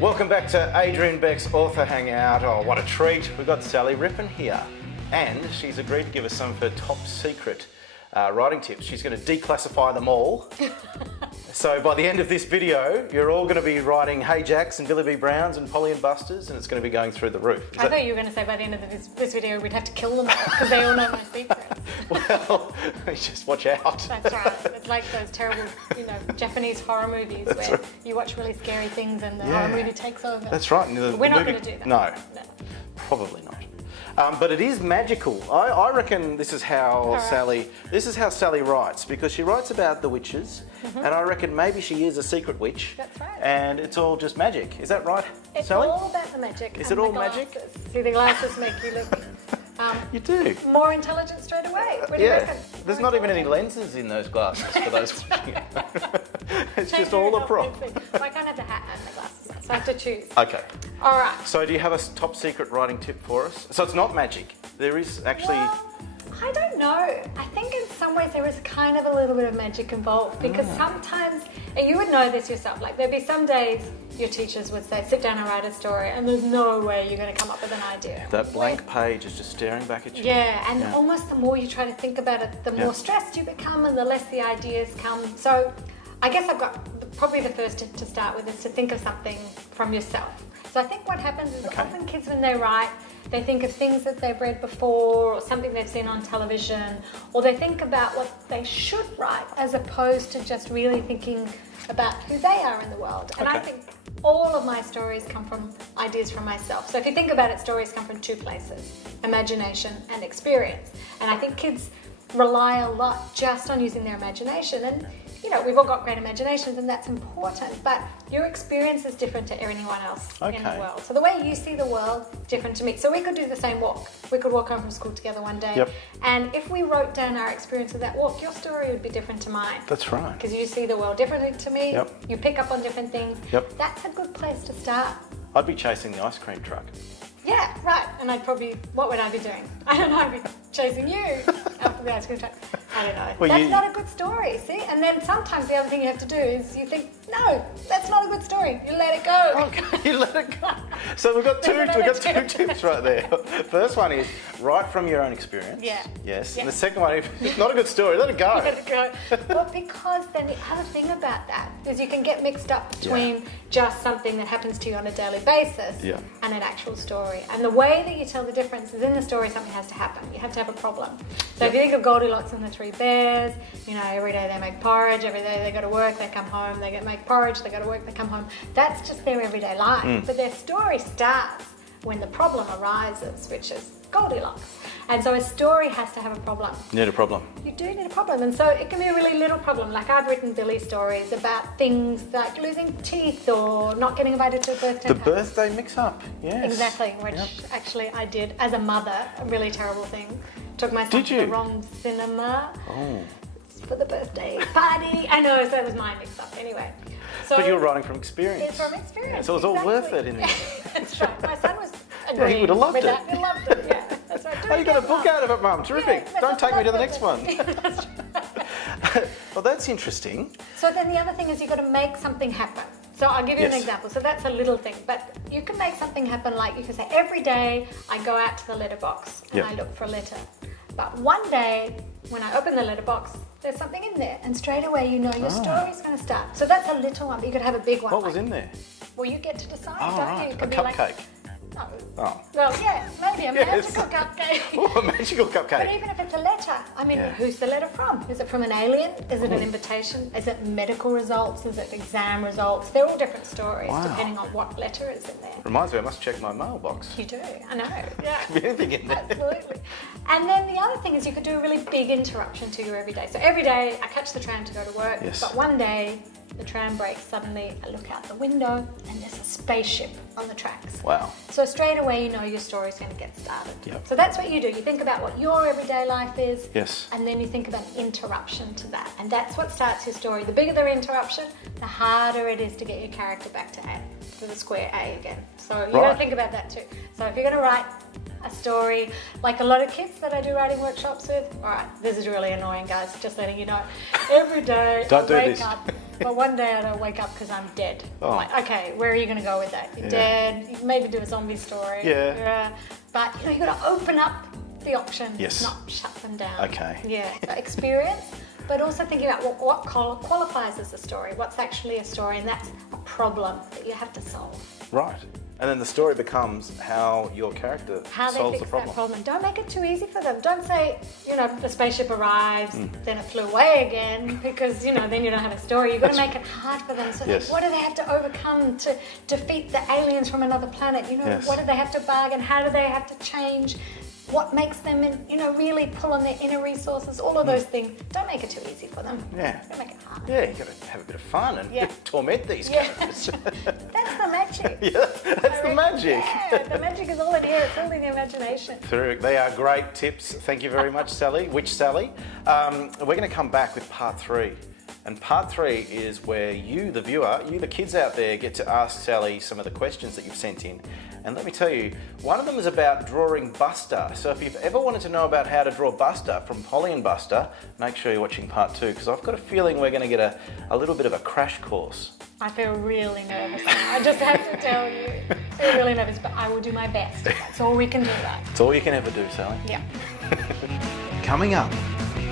Welcome back to Adrian Beck's Author Hangout. Oh, what a treat. We've got Sally Rippin here, and she's agreed to give us some of her top secret writing tips. She's going to declassify them all. So by the end of this video, you're all going to be writing Hey Jacks and Billy B Browns and Polly and Busters, and it's going to be going through the roof. I thought you were going to say by the end of this video we'd have to kill them all because they all know my secrets. Well, just watch out. That's right. It's like those terrible, Japanese horror movies where you watch really scary things and the horror movie takes over. That's right. We're not going to do that. No, probably not. But it is magical. I reckon this is how Sally writes, because she writes about the witches, and I reckon maybe she is a secret witch. That's right. And it's all just magic. Is that right, it's Sally? It's all about the magic. Is it all magic? See, the glasses make you look you do. more intelligent straight away. What do you reckon? There's not even any lenses in those glasses for those watching it. It's just all a prop. Well, I can't have the hat and the glasses, so I have to choose. Okay. All right. So do you have a top secret writing tip for us? So it's not magic. There is actually... Well, I don't know. I think in some ways there is kind of a little bit of magic involved, because sometimes, and you would know this yourself, like there'd be some days your teachers would say, sit down and write a story, and there's no way you're going to come up with an idea. That blank page is just staring back at you. Yeah, and almost the more you try to think about it, the more stressed you become and the less the ideas come. So I guess I've got probably the first tip to start with is to think of something from yourself. So I think what happens is often kids, when they write, they think of things that they've read before or something they've seen on television, or they think about what they should write as opposed to just really thinking about who they are in the world. And I think all of my stories come from ideas from myself. So if you think about it, stories come from two places: imagination and experience. And I think kids rely a lot just on using their imagination. And we've all got great imaginations, and that's important, but your experience is different to anyone else in the world. So the way you see the world is different to me. So we could do the same walk. We could walk home from school together one day. And if we wrote down our experience of that walk, your story would be different to mine. That's right. Because you see the world differently to me. You pick up on different things. That's a good place to start. I'd be chasing the ice cream truck. Yeah, right. And what would I be doing? I don't know, I'd be chasing you after the ice cream truck. I don't know. Well, that's not a good story, see? And then sometimes the other thing you have to do is you think, no, that's not a good story. You let it go. Okay, you let it go. So we've got two tips right there. First one is write from your own experience. Yes. And the second one, if it's not a good story, let it go. Let it go. Well, because then the other thing about that is you can get mixed up between just something that happens to you on a daily basis and an actual story. And the way that you tell the difference is in the story something has to happen. You have to have a problem. So if you think of Goldilocks and the Three Bears, every day they make porridge, every day they go to work, they come home, they make porridge, they go to work, they come home. That's just their everyday life. But their story starts when the problem arises, which is Goldilocks. And so a story has to have a problem. You need a problem. You do need a problem. And so it can be a really little problem. Like I've written Billy stories about things like losing teeth or not getting invited to a birthday party. The birthday mix-up, yes. Exactly, which actually I did as a mother, a really terrible thing. Took my son to the wrong cinema for the birthday party. I know, so that was my mix-up anyway. So but you're writing from experience. It's from experience. So it's all worth it in the end. That's right. My son was agreeing he would have loved with it. that. He loved it, That's right. Oh, you got a book out of it, Mum. Terrific. Don't take me to the next one. That's right. Well, that's interesting. So then the other thing is you've got to make something happen. So I'll give you an example. So that's a little thing, but you can make something happen, like you can say, every day I go out to the letterbox and I look for a letter. But one day when I open the letterbox, there's something in there, and straight away your story's going to start. So that's a little one, but you could have a big one. What was in there? Well, you get to decide, Oh, don't right. you? It A could be cupcake. No. Oh. Well, yeah, maybe a magical cupcake. Oh, a magical cupcake. But even if it's a letter, who's the letter from? Is it from an alien? Is it an invitation? Is it medical results? Is it exam results? They're all different stories depending on what letter is in there. Reminds me, I must check my mailbox. You do, I know. Yeah. Could be anything in there. Absolutely. And then the other thing is you could do a really big interruption to your everyday. So every day I catch the tram to go to work, but one day the tram breaks, suddenly I look out the window and there's a spaceship on the tracks. Wow. So straight away you know your story's going to get started. So that's what you do. You think about what your everyday life is, and then you think about an interruption to that. And that's what starts your story. The bigger the interruption, the harder it is to get your character back to the square A again. So you've got to think about that too. So if you're going to write a story, like a lot of kids that I do writing workshops with, all right, this is really annoying, guys, just letting you know. Every day I wake up But one day I don't wake up because I'm dead. Oh. I'm like, okay, where are you going to go with that? You're dead. You maybe do a zombie story. Yeah. But you got to open up the options, Yes. not shut them down. Okay. Yeah. So experience, but also thinking about what qualifies as a story. What's actually a story, and that's a problem that you have to solve. Right. And then the story becomes how your character How they solves fix the that problem. problem. Don't make it too easy for them. Don't say, the spaceship arrives, then it flew away again, because, then you don't have a story. You've got to make it hard for them. So Yes. what do they have to overcome to defeat the aliens from another planet? Yes. What do they have to bargain? How do they have to change? What makes them, really pull on their inner resources? All of those things. Don't make it too easy for them. Yeah. Don't make it hard. Yeah, you got to have a bit of fun and torment these Yeah. characters. That's the magic. Yeah, that's the magic. Yeah, the magic is all in here. It's all in the imagination. Terrific. They are great tips. Thank you very much, Sally. Which Sally? We're going to come back with part 3. And part 3 is where you, the viewer, you, the kids out there, get to ask Sally some of the questions that you've sent in. And let me tell you, one of them is about drawing Buster. So if you've ever wanted to know about how to draw Buster from Polly and Buster, make sure you're watching part 2, because I've got a feeling we're going to get a little bit of a crash course. I feel really nervous now. I just have to tell you. I feel really nervous, but I will do my best. That's all we can do, right? It's all you can ever do, Sally. Yeah. Coming up,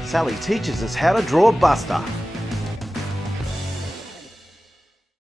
Sally teaches us how to draw Buster.